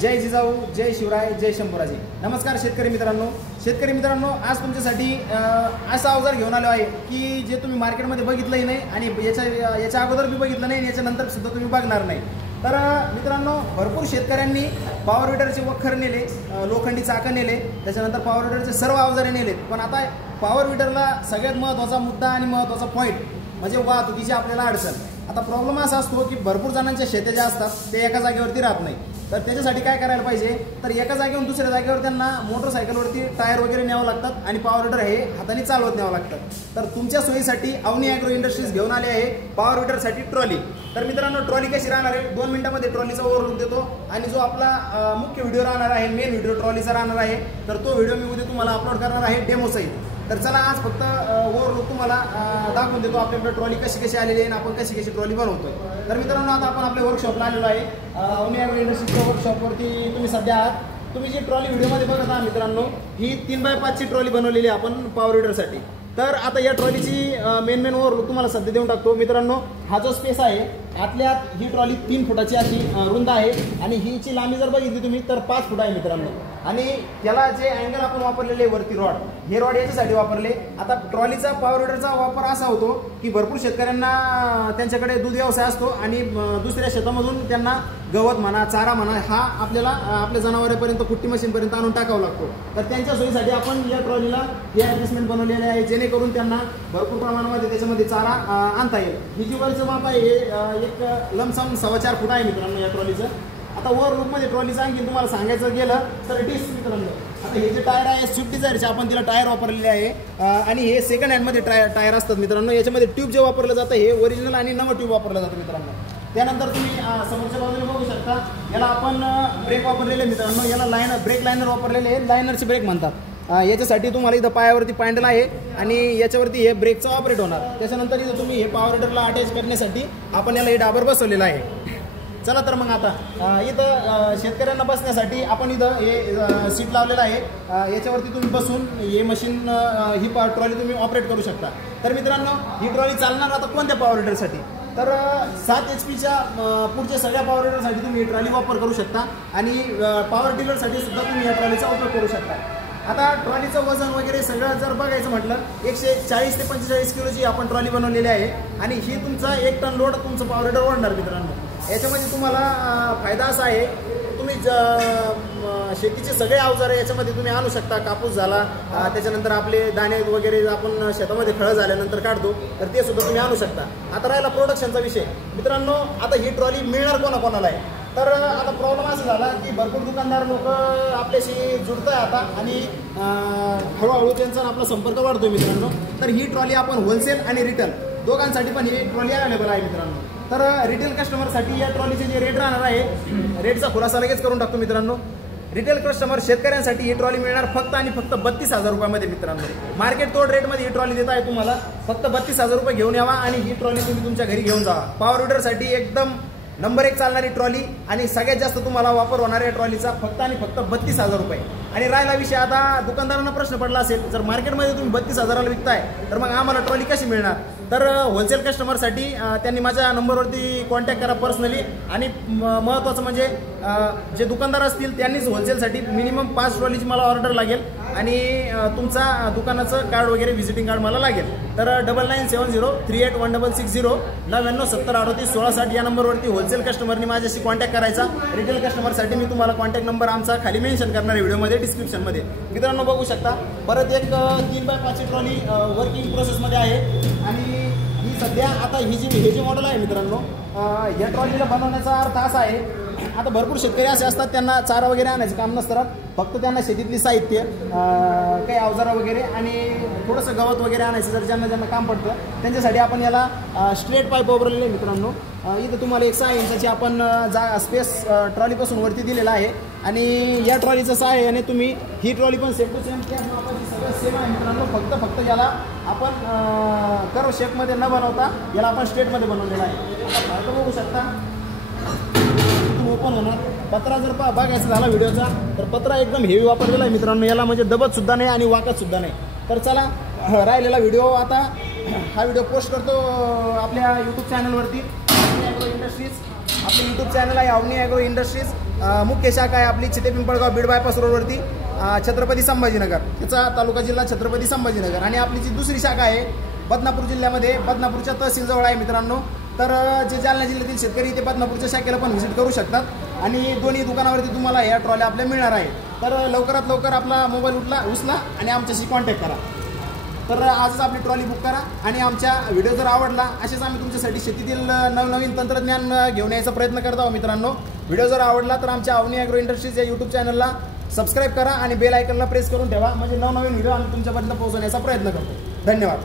जय जिजाऊ, जय शिवराय, जय शंभूराजे. नमस्कार शेतकरी मित्रांनो, आज तुमच्यासाठी असं अवजार घेऊन आलो आहे की जे तुम्ही मार्केटमध्ये बघितलंही नाही आणि याच्या अगोदर बी बघितलं नाही आणि याच्यानंतर सुद्धा तुम्ही बघणार नाही. तर मित्रांनो, भरपूर शेतकऱ्यांनी पॉवर विडरचे वखर नेले, लोखंडी चाकं नेले, त्याच्यानंतर पॉवर विडरचे सर्व अवजारे नेलेत. पण आता पॉवर विडरला सगळ्यात महत्त्वाचा मुद्दा आणि महत्त्वाचा पॉईंट म्हणजे वाहतुकीची आपल्याला अडचण. आता प्रॉब्लेम असा असतो की भरपूर जणांच्या शेते ज्या असतात ते एका जागेवरती राहत नाही. तर त्याच्यासाठी काय करायला पाहिजे, तर एका जागेवरून दुसऱ्या जागेवर त्यांना मोटरसायकलवरती टायर वगैरे न्यावं लागतात आणि पॉवर विडर हे हाताने चालवत न्यावं लागतं. तर तुमच्या सोयीसाठी अवनी ॲग्रो इंडस्ट्रीज घेऊन आले आहे पॉवर विडरसाठी ट्रॉली. तर मित्रांनो, ट्रॉली कशी राहणार आहे, 2 मिनिटांमध्ये ट्रॉलीचा ओव्हरलुक देतो आणि जो आपला मुख्य व्हिडिओ राहणार आहे, मेन व्हिडिओ ट्रॉलीचा राहणार आहे, तर तो व्हिडिओ मी उद्या तुम्हाला अपलोड करणार आहे डेमो सहित. तर चला आज फक्त ओव्हरलुक तुम्हाला दाखवून देतो आपल्याकडे ट्रॉली कशी आलेली आहे आणि आपण कशी ट्रॉली बनवतोय. तर मित्रांनो, आता आपण आपल्या वर्कशॉपला आलेलो आहे. अवनी ॲग्रो इंडस्ट्रीजच्या वर्कशॉपवरती तुम्ही सध्या आहात. तुम्ही जी ट्रॉली व्हिडिओमध्ये बघत आहात मित्रांनो, ही 3x5 ची ट्रॉली बनवलेली आहे आपण पॉवर विडरसाठी. तर आता या ट्रॉलीची मेन ओव्हरलुक तुम्हाला सध्या देऊन टाकतो. मित्रांनो, हा जो स्पेस आहे आतल्यात ही ट्रॉली 3 फुटाची अशी रुंद आहे आणि हिची लांबी जर बघितली तुम्ही तर 5 फूट आहे मित्रांनो. आणि त्याला जे अँगल आपण वापरलेले वरती रॉड, हे रॉड याच्यासाठी वापरले. आता ट्रॉलीचा पॉवर विडरचा वापर असा होतो की भरपूर शेतकऱ्यांना त्यांच्याकडे दूध व्यवसाय असतो आणि दुसऱ्या शेतामधून त्यांना गवत म्हणा, चारा म्हणा, हा आपल्याला आपल्या जनावरांपर्यंत कुट्टी मशीनपर्यंत आणून टाकावं लागतो. तर त्यांच्या सोयीसाठी आपण या ट्रॉलीला हे ॲडजस्टमेंट बनवलेले आहे जेणेकरून त्यांना भरपूर प्रमाणामध्ये त्याच्यामध्ये चारा आणता येईल. ही जी वरचं माप आहे हे एक लमसम 4.25 फूट आहे मित्रांनो या ट्रॉलीचं. आता ओव्हरलुकमध्ये ट्रॉलीचं आणखी तुम्हाला सांगायचं गेलं तर डिस्क मित्रांनो, आता हे जे टायर आहे स्विफ्ट डिझायरचे आपण तिला टायर वापरलेले आहे आणि हे सेकंड हँडमध्ये टायर असतात मित्रांनो. याच्यामध्ये ट्यूब जे वापरलं जातं हे ओरिजिनल आणि नवं ट्यूब वापरलं जातं मित्रांनो. त्यानंतर तुम्ही समोरच्या बाजूला बघू शकता, याला आपण ब्रेक वापरलेले मित्रांनो, याला ब्रेक लायनर वापरलेले आहे, लायनरचे ब्रेक म्हणतात. याच्यासाठी तुम्हाला इथं पायावरती पॅन्डल आहे आणि याच्यावरती हे ब्रेकचा ऑपरेट होणार. त्याच्यानंतर इथं तुम्ही हे पॉवर विडरला अटॅच करण्यासाठी आपण याला हे डाबर बसवलेलं आहे. चला तर मग आता इथं शेतकऱ्यांना बसण्यासाठी आपण इथं हे सीट लावलेलं आहे. याच्यावरती तुम्ही बसून हे मशीन ही ट्रॉली तुम्ही ऑपरेट करू शकता. तर मित्रांनो, ही ट्रॉली चालणार आता कोणत्या पॉवर विडरसाठी, तर 7 HP पुढच्या सगळ्या पॉवर विडरसाठी तुम्ही ही ट्रॉली वापर करू शकता आणि पॉवर टिलरसाठी सुद्धा तुम्ही या ट्रॉलीचा उपयोग करू शकता. आता ट्रॉलीचं वजन वगैरे सगळं जर बघायचं म्हटलं 140 ते 45 किलोची आपण ट्रॉली बनवलेली आहे आणि ही तुमचा 1 टन लोड तुमचं पॉवर विडर ओढणार मित्रांनो. याच्यामध्ये तुम्हाला फायदा असा आहे, तुम्ही शेतीचे सगळे अवजार याच्यामध्ये तुम्ही आणू शकता. कापूस झाला, त्याच्यानंतर आपले दाणे वगैरे आपण शेतामध्ये फळं झाल्यानंतर काढतो तर ते सुद्धा तुम्ही आणू शकता. आता राहिला प्रोडक्शनचा विषय मित्रांनो, आता ही ट्रॉली मिळणार कोणाकोणाला आहे, तर आता प्रॉब्लेम असा झाला की भरपूर दुकानदार लोक आपल्याशी जुळत आहे आता आणि हळूहळू त्यांचा आपला संपर्क वाढतोय मित्रांनो. तर ही ट्रॉली आपण होलसेल आणि रिटेल दोघांसाठी पण ही ट्रॉली अवेलेबल आहे मित्रांनो. तर रिटेल कस्टमरसाठी या ट्रॉलीचे जे रेट राहणार आहे, रेटचा खुलासा लगेच करून टाकतो मित्रांनो. रिटेल कस्टमर शेतकऱ्यांसाठी ही ट्रॉली मिळणार फक्त आणि फक्त 32,000 रुपयामध्ये मित्रांनो. मार्केट तोड रेटमध्ये ही ट्रॉली देत आहे तुम्हाला. फक्त 32,000 रुपये घेऊन यावा आणि ही ट्रॉली तुम्ही तुमच्या घरी घेऊन जावा. पॉवर विडरसाठी एकदम नंबर 1 चालणारी ट्रॉली आणि सगळ्यात जास्त तुम्हाला वापर होणाऱ्या ट्रॉलीचा फक्त आणि फक्त 32,000 रुपये. आणि राहिला विषय, आता दुकानदारांना प्रश्न पडला असेल, जर मार्केटमध्ये तुम्ही 32,000ला विकताय तर मग आम्हाला ट्रॉली कशी मिळणार, तर होलसेल कस्टमरसाठी त्यांनी माझ्या नंबरवरती कॉन्टॅक्ट करा पर्सनली. आणि महत्त्वाचं म्हणजे जे दुकानदार असतील त्यांनीच होलसेलसाठी मिनिमम 5 ट्रॉलीची मला ऑर्डर लागेल आणि तुमचा दुकानाचं कार्ड वगैरे व्हिजिटिंग कार्ड मला लागेल. तर 9970381660 9970381660 या नंबरवरती होलसेल कस्टमरनी माझ्याशी कॉन्टॅक्ट करायचा. रिटेल कस्टमरसाठी मी तुम्हाला कॉन्टॅक्ट नंबर आमचा खाली मेन्शन करणार आहे व्हिडिओमध्ये डिस्क्रिप्शनमध्ये. मित्रांनो बघू शकता, परत एक 3x5 ट्रॉली वर्किंग प्रोसेसमध्ये आहे आणि ही सध्या आता हे जे मॉडेल आहे मित्रांनो, या ट्रॉलीला बनवण्याचा अर्थ असा आहे, आता भरपूर शेतकरी असे असतात त्यांना चारा वगैरे आणायचं काम नसतं, फक्त त्यांना शेतीतली साहित्य, काही अवजारं वगैरे आणि थोडंसं गवत वगैरे आणायचं जर ज्यांना काम पडतं त्यांच्यासाठी आपण याला स्ट्रेट पाईप वापरलेले आहे मित्रांनो. इथं तुम्हाला 6 इंचाची आपण स्पेस ट्रॉलीपासून वरती दिलेला आहे आणि या ट्रॉलीचं सहाय्याने तुम्ही ही ट्रॉली पण सेम टू सेम सगळं सेम आहे मित्रांनो. फक्त याला आपण कर्व शेपमध्ये न बनवता याला आपण स्ट्रेटमध्ये बनवलेला आहे. आता फायदा बघू शकता, ओपन होणार. पत्रा जर बघायचा झाला व्हिडिओचा तर पत्रा एकदम हेवी वापरलेला आहे मित्रांनो. याला म्हणजे दबत सुद्धा नाही आणि वाकत सुद्धा नाही. तर चला राहिलेला व्हिडिओ, आता हा व्हिडिओ पोस्ट करतो आपल्या यूट्यूब चॅनलवरती. अवनी ॲग्रो इंडस्ट्रीज आपलं यूट्यूब चॅनल आहे अवनी ॲग्रो इंडस्ट्रीज. मुख्य शाखा आहे आपली चिते पिंपळगाव बीड बायपास रोडवरती, छत्रपती संभाजीनगर, त्याचा तालुका जिल्हा छत्रपती संभाजीनगर. आणि आपली जी दुसरी शाखा आहे बदनापूर जिल्ह्यामध्ये, बदनापूरच्या तहसीलजवळ आहे मित्रांनो. तर जे जालना जिल्ह्यातील शेतकरी ते बदनापूरच्या शाखेला पण व्हिजिट करू शकतात. आणि दोन्ही दुकानावरती तुम्हाला या ट्रॉल्या आपल्या मिळणार आहे. तर लवकरात लवकर आपला मोबाईल उचला आणि आमच्याशी कॉन्टॅक्ट करा. तर आजच आपली ट्रॉली बुक करा. आणि आमच्या व्हिडिओ जर आवडला, असेच आम्ही तुमच्यासाठी शेतीतील नवनवीन तंत्रज्ञान घेऊन यायचा प्रयत्न करत आहोत मित्रांनो. व्हिडिओ जर आवडला तर आमच्या अवनी ॲग्रो इंडस्ट्रीज या यूट्यूब चॅनलला सबस्क्राईब करा आणि बेल आयकनला प्रेस करून ठेवा, म्हणजे नवनवीन व्हिडिओ आम्ही तुमच्यापर्यंत पोहोचवण्याचा प्रयत्न करतो. धन्यवाद.